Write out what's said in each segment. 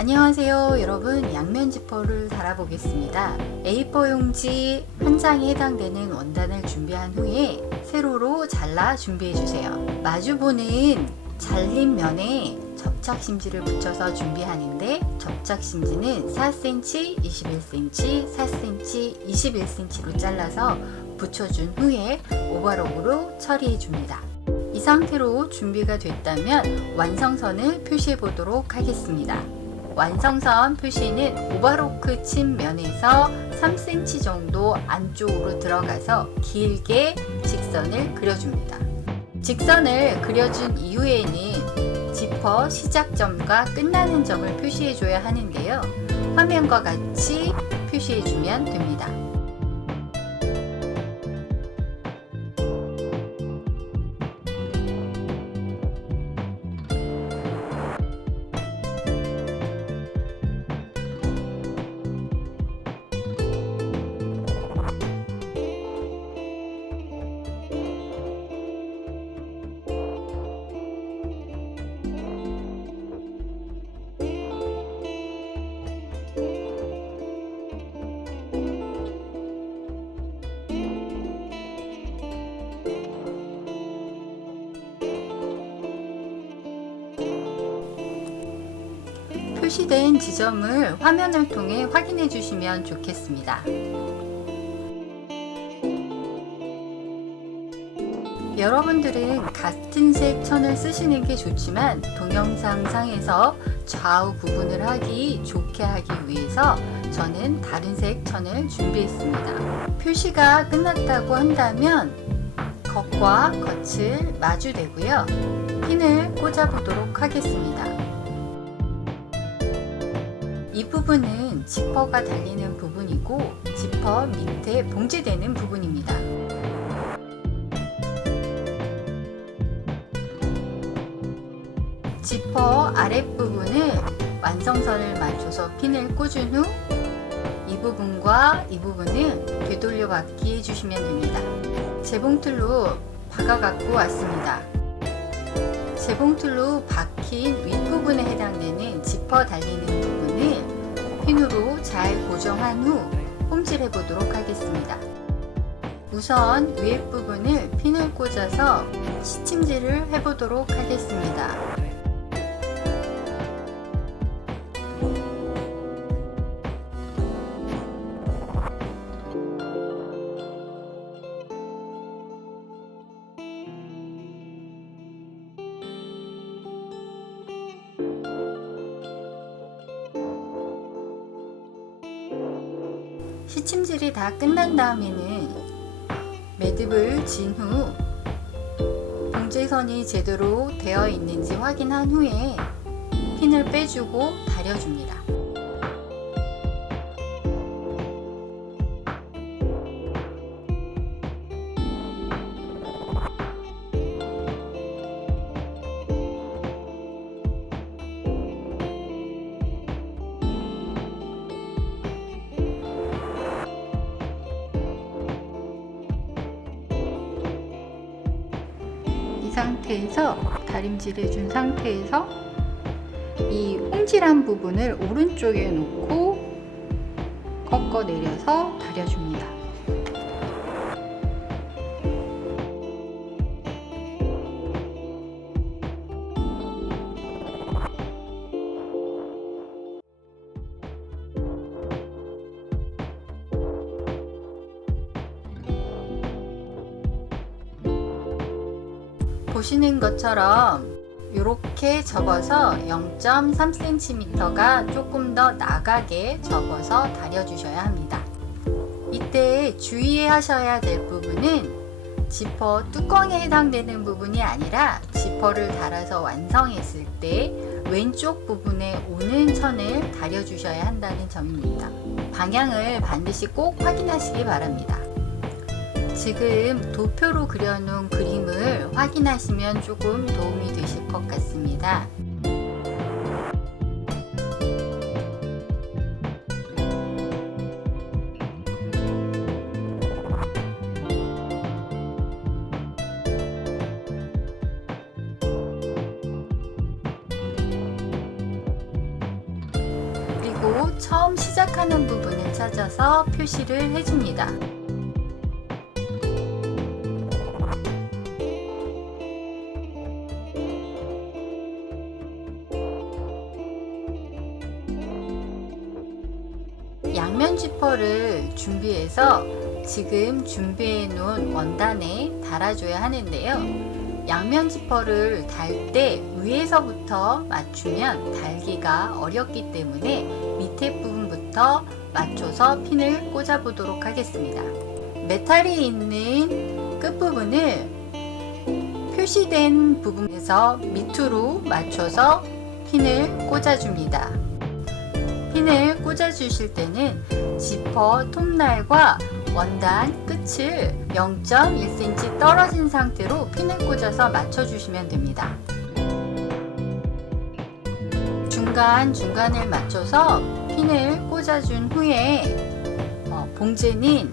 안녕하세요 여러분, 양면 지퍼를 달아보겠습니다. A4 용지 한 장에 해당되는 원단을 준비한 후에 세로로 잘라 준비해 주세요. 마주보는 잘린 면에 접착심지를 붙여서 준비하는데, 접착심지는 4cm, 21cm, 4cm, 21cm로 잘라서 붙여준 후에 오버록으로 처리해 줍니다. 이 상태로 준비가 됐다면 완성선을 표시해 보도록 하겠습니다. 완성선 표시는 오버로크 친 면에서 3cm 정도 안쪽으로 들어가서 길게 직선을 그려줍니다. 직선을 그려준 이후에는 지퍼 시작점과 끝나는 점을 표시해 줘야 하는데요. 화면과 같이 표시해 주면 됩니다. 표시된 지점을 화면을 통해 확인해 주시면 좋겠습니다. 여러분들은 같은 색 천을 쓰시는 게 좋지만 동영상상에서 좌우 구분을 하기 좋게 하기 위해서 저는 다른 색 천을 준비했습니다. 표시가 끝났다고 한다면 겉과 겉을 마주대고요. 핀을 꽂아 보도록 하겠습니다. 이 부분은 지퍼가 달리는 부분이고 지퍼 밑에 봉제되는 부분입니다. 지퍼 아랫부분을 완성선을 맞춰서 핀을 꽂은 후 이 부분과 이 부분을 되돌려 박기 해주시면 됩니다. 재봉틀로 박아 갖고 왔습니다. 재봉틀로 박힌 윗부분에 해당되는 지퍼 달리는 부분을 핀으로 잘 고정한 후 홈질해 보도록 하겠습니다. 우선 위에 부분을 핀을 꽂아서 시침질을 해 보도록 하겠습니다. 시침질이 다 끝난 다음에는 매듭을 진 후 봉제선이 제대로 되어 있는지 확인한 후에 핀을 빼주고 다려줍니다. 이 상태에서 다림질 해준 상태에서 이 홈질한 부분을 오른쪽에 놓고 꺾어 내려서 다려줍니다. 보시는 것처럼 이렇게 접어서 0.3cm가 조금 더 나가게 접어서 다려주셔야 합니다. 이때 주의하셔야 될 부분은 지퍼 뚜껑에 해당되는 부분이 아니라 지퍼를 달아서 완성했을 때 왼쪽 부분에 오는 천을 다려주셔야 한다는 점입니다. 방향을 반드시 꼭 확인하시기 바랍니다. 지금 도표로 그려놓은 그림을 확인하시면 조금 도움이 되실 것 같습니다. 후 처음 시작하는 부분을 찾아서 표시를 해줍니다. 양면 지퍼를 준비해서 지금 준비해 놓은 원단에 달아줘야 하는데요. 양면 지퍼를 달 때 위에서부터 맞추면 달기가 어렵기 때문에 밑에 부분부터 맞춰서 핀을 꽂아 보도록 하겠습니다. 메탈이 있는 끝부분을 표시된 부분에서 밑으로 맞춰서 핀을 꽂아줍니다. 핀을 꽂아주실 때는 지퍼 톱날과 원단 끝을 0.1cm 떨어진 상태로 핀을 꽂아서 맞춰주시면 됩니다. 중간중간을 맞춰서 핀을 꽂아준 후에 봉제는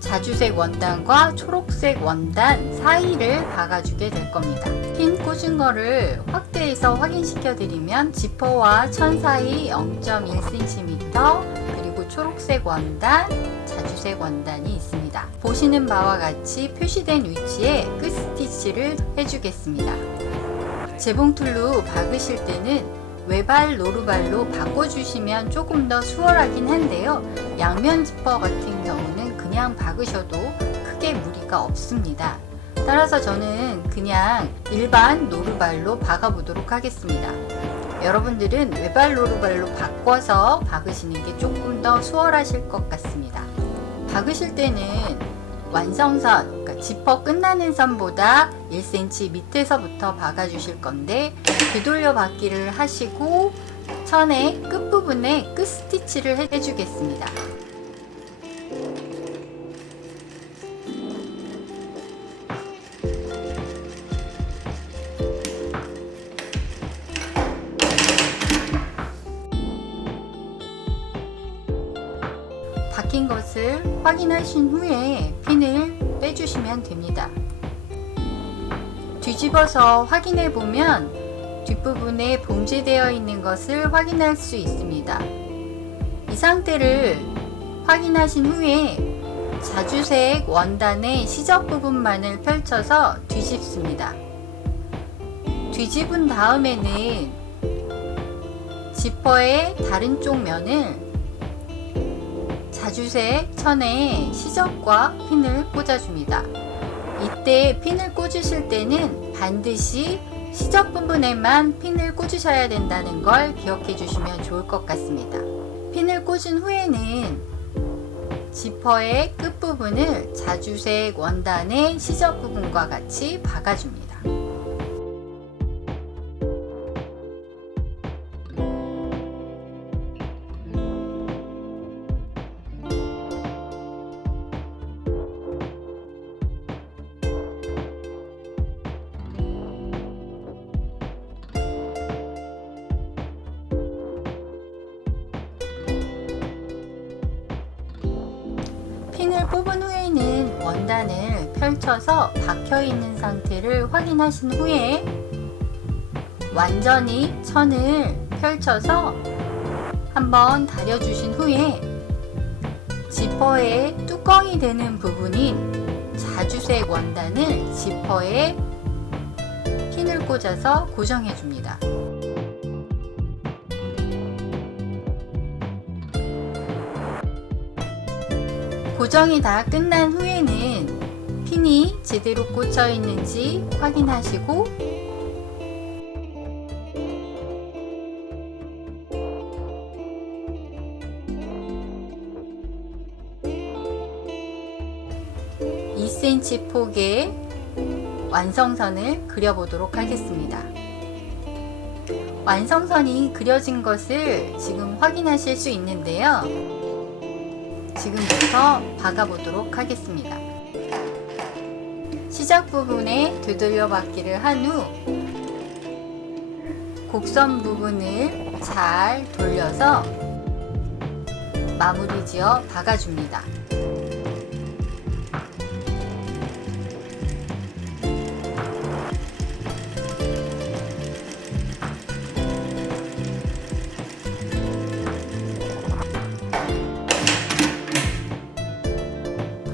자주색 원단과 초록색 원단 사이를 박아주게 될 겁니다. 핀 꽂은 거를 확대해서 확인시켜 드리면 지퍼와 천 사이 0.1cm 그리고 초록색 원단, 자주색 원단이 있습니다. 보시는 바와 같이 표시된 위치에 끝 스티치를 해주겠습니다. 재봉틀로 박으실 때는 외발, 노루발로 바꿔주시면 조금 더 수월하긴 한데요. 양면 지퍼 같은 경우는 그냥 박으셔도 크게 무리가 없습니다. 따라서 저는 그냥 일반 노루발로 박아보도록 하겠습니다. 여러분들은 외발 노루발로 바꿔서 박으시는 게 조금 더 수월하실 것 같습니다. 박으실 때는 완성선, 그러니까 지퍼 끝나는 선보다 1cm 밑에서부터 박아주실 건데 되돌려 받기를 하시고 천의 끝부분에 끝 스티치를 해주겠습니다. 박힌 것을 확인하신 후에 핀을 빼주시면 됩니다. 뒤집어서 확인해 보면 뒷부분에 봉제되어 있는 것을 확인할 수 있습니다. 이 상태를 확인하신 후에 자주색 원단의 시접 부분만을 펼쳐서 뒤집습니다. 뒤집은 다음에는 지퍼의 다른 쪽 면을 자주색 천에 시접과 핀을 꽂아줍니다. 이때 핀을 꽂으실 때는 반드시 시접 부분에만 핀을 꽂으셔야 된다는 걸 기억해 주시면 좋을 것 같습니다. 핀을 꽂은 후에는 지퍼의 끝부분을 자주색 원단의 시접 부분과 같이 박아줍니다. 핀을 뽑은 후에는 원단을 펼쳐서 박혀 있는 상태를 확인하신 후에 완전히 천을 펼쳐서 한번 다려주신 후에 지퍼의 뚜껑이 되는 부분인 자주색 원단을 지퍼에 핀을 꽂아서 고정해 줍니다. 고정이 다 끝난 후에는 핀이 제대로 꽂혀 있는지 확인하시고 (2cm) 폭의 완성선을 그려보도록 하겠습니다. 완성선이 그려진 것을 지금 확인하실 수 있는데요. 지금부터 박아보도록 하겠습니다. 시작 부분에 되돌려 받기를 한 후 곡선 부분을 잘 돌려서 마무리 지어 박아줍니다.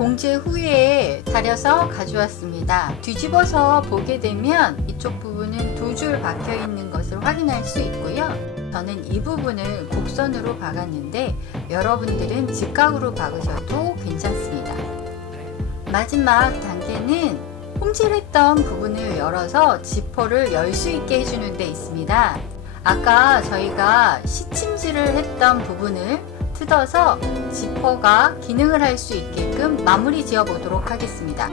봉제 후에 다려서 가져왔습니다. 뒤집어서 보게 되면 이쪽 부분은 두 줄 박혀 있는 것을 확인할 수 있고요. 저는 이 부분을 곡선으로 박았는데 여러분들은 직각으로 박으셔도 괜찮습니다. 마지막 단계는 홈질했던 부분을 열어서 지퍼를 열 수 있게 해주는 데 있습니다. 아까 저희가 시침질을 했던 부분을 뜯어서 지퍼가 기능을 할 수 있게끔 마무리 지어 보도록 하겠습니다.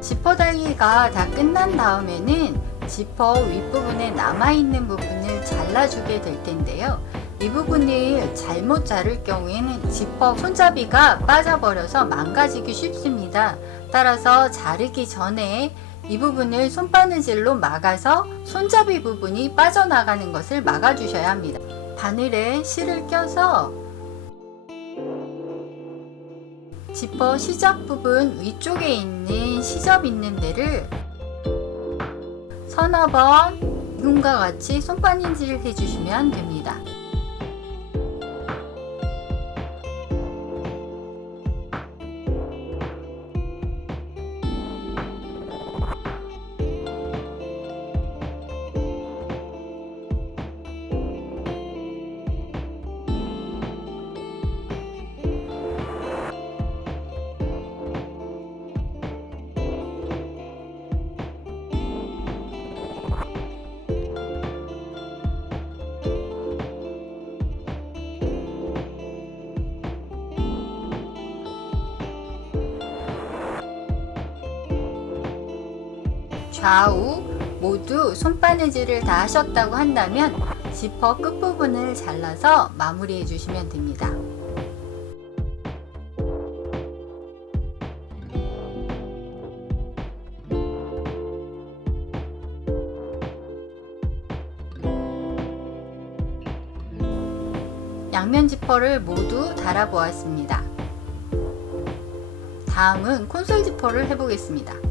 지퍼 달기가 다 끝난 다음에는 지퍼 윗부분에 남아있는 부분을 잘라주게 될 텐데요. 이 부분을 잘못 자를 경우에는 지퍼 손잡이가 빠져버려서 망가지기 쉽습니다. 따라서 자르기 전에 이 부분을 손바느질로 막아서 손잡이 부분이 빠져나가는 것을 막아주셔야 합니다. 바늘에 실을 껴서 지퍼 시접 부분 위쪽에 있는 시접 있는 데를 서너 번 지금과 같이 손바느질을 해주시면 됩니다. 좌우 모두 손바느질을 다 하셨다고 한다면 지퍼 끝부분을 잘라서 마무리해 주시면 됩니다. 양면 지퍼를 모두 달아 보았습니다. 다음은 콘솔 지퍼를 해보겠습니다.